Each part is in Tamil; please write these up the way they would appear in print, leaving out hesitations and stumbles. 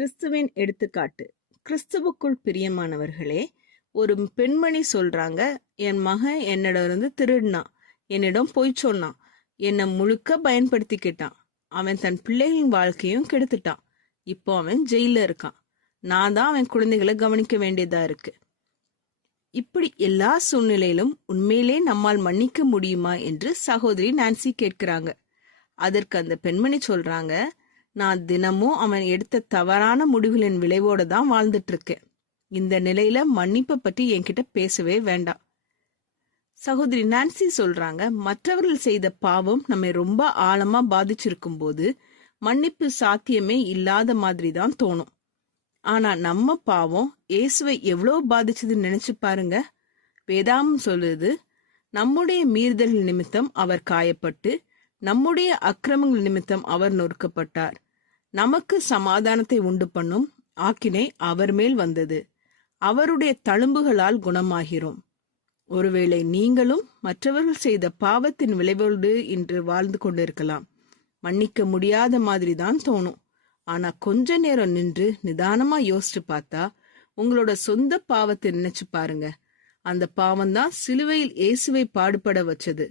கிறிஸ்துவின் எடுத்துக்காட்டு. கிறிஸ்துவுக்குள் பிரியமானவர்களே, ஒரு பெண்மணி சொல்றாங்க, என் மகன் என்னிடம் இருந்து திருடினான், என்னிடம் பொய் சொன்னான், என்னை முழுக்க பயன்படுத்திக்கிட்டான், அவன் தன் பிள்ளைகளின் வாழ்க்கையும் கெடுத்துட்டான், இப்போ அவன் ஜெயில இருக்கான், நான் தான் அவன் குழந்தைகளை கவனிக்க வேண்டியதா இருக்கு. இப்படி எல்லா சூழ்நிலையிலும் உண்மையிலே நம்மால் மன்னிக்க முடியுமா என்று சகோதரி நான்சி கேட்கிறாங்க. அதற்கு அந்த பெண்மணி சொல்றாங்க, நான் தினமும் அவன் எடுத்த தவறான முடிவுகளின் விளைவோட தான் வாழ்ந்துட்டு இருக்கேன். இந்த நிலையில மன்னிப்பை பற்றி என்கிட்ட பேசவே வேண்டாம். சகோதரி நான்சி சொல்றாங்க, மற்றவர்கள் செய்த பாவம் நம்மை ரொம்ப ஆழமா பாதிச்சிருக்கும் போது மன்னிப்பு சாத்தியமே இல்லாத மாதிரி தான் தோணும். ஆனா நம்ம பாவம் இயேசுவை எவ்வளவு பாதிச்சதுன்னு நினைச்சு பாருங்க. வேதாகம் சொல்லுது, நம்முடைய மீறுதல் நிமித்தம் அவர் காயப்பட்டு, நம்முடைய அக்கிரமங்கள் நிமித்தம் அவர் நொறுக்கப்பட்டார். நமக்கு சமாதானத்தை உண்டு பண்ணும் ஆக்கினை அவர் மேல் வந்தது. அவருடைய தழும்புகளால் குணமாகிறோம். ஒருவேளை நீங்களும் மற்றவர்கள் செய்த பாவத்தின் விளைவோடு இன்று வாழ்ந்து கொண்டிருக்கலாம். மன்னிக்க முடியாத மாதிரி தான் தோணும். ஆனா கொஞ்ச நேரம் நின்று நிதானமா யோசிச்சு பார்த்தா உங்களோட சொந்த பாவத்தை நினைச்சு பாருங்க. அந்த பாவம் தான் சிலுவையில் இயேசுவை பாடுபட வச்சது.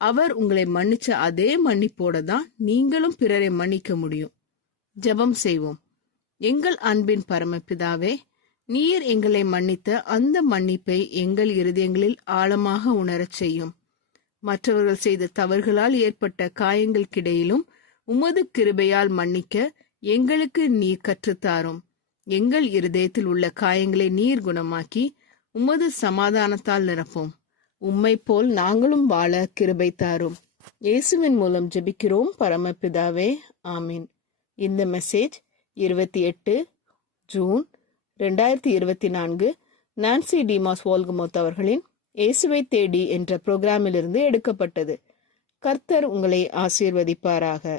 அவர் உங்களை மன்னிச்ச அதே மன்னிப்போட தான் நீங்களும் பிறரை மன்னிக்க முடியும். ஜெபம் செய்வோம். எங்கள் அன்பின் பரமபிதாவே, நீர் எங்களை மன்னித்த அந்த மன்னிப்பை எங்கள் இருதயங்களில் ஆழமாக உணரச் செய்யும். மற்றவர்கள் செய்த தவறுகளால் ஏற்பட்ட காயங்களுக்கிடையிலும் உமது கிருபையால் மன்னிக்க எங்களுக்கு நீர் கற்றுத்தாரும். எங்கள் இருதயத்தில் உள்ள காயங்களை நீர் குணமாக்கி உமது சமாதானத்தால் நிரப்பும். உம்மை போல் நாங்களும் வாழ கிருபை தாரும். இயேசுவின் மூலம் ஜெபிக்கிறோம் பரமபிதாவே, ஆமீன். இந்த மெசேஜ் 28 ஜூன் 2024 நான்சி டிமாஸ் வால்கமோத் அவர்களின் இயேசுவை தேடி என்ற புரோகிராமிலிருந்து எடுக்கப்பட்டது. கர்த்தர் உங்களை ஆசீர்வதிப்பாராக.